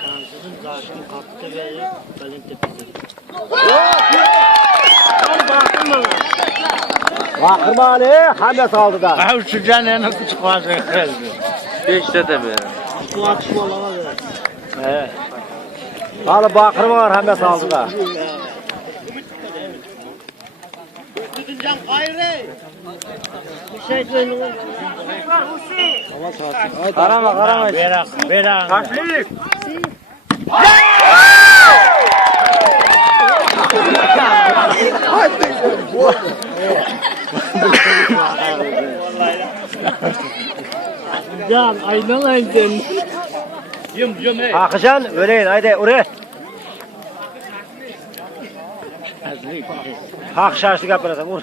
Şansızın karşını kaptı ve kalın tepesi. Bakırma Ali, Hamlet aldı da. Ha uçacaksın en az küçük varsa kırıldı. 5'te de be. Bu atışma olama ver. He. Ali bakırma var, Hamlet aldı da. Tutuncan gayrı. Bir şey söyle. Karama. Berak. Taklik. Can aynalayın. Yum ey. Akışan, öleyin, haydi oraya. Hak şarjı yapırasın, vur.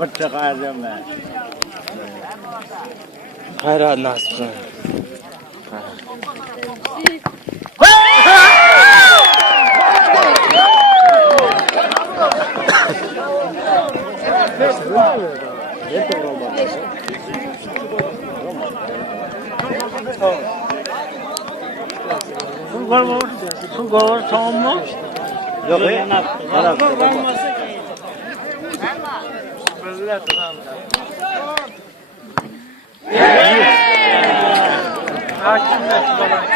Bıçak ayıracağım ben. Hayır nasıl? Su gol tamam mı? Yok ya.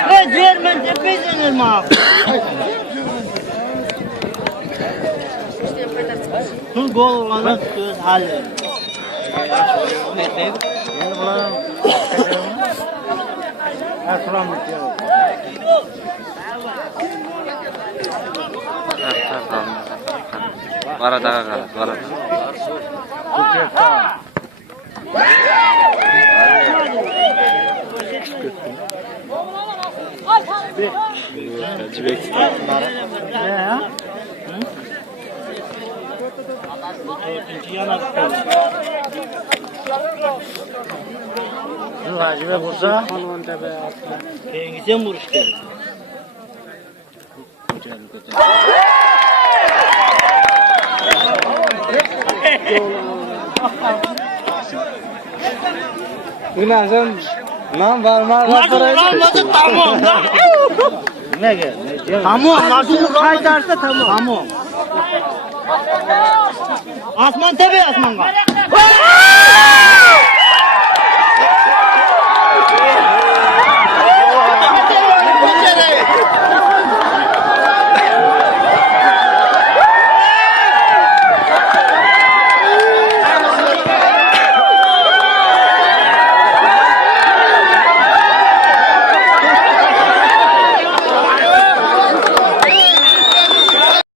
Ne Cermen tepesidir mi abi? Su gol olana söz halle. Var daha var. Hacı vursa, sen vuruş gelir. Günaydın. Lan var. Nasıl olmadı tamam. Ne gel? Tamam, nasıl kaydarsa tamam. Asman tepe asman var.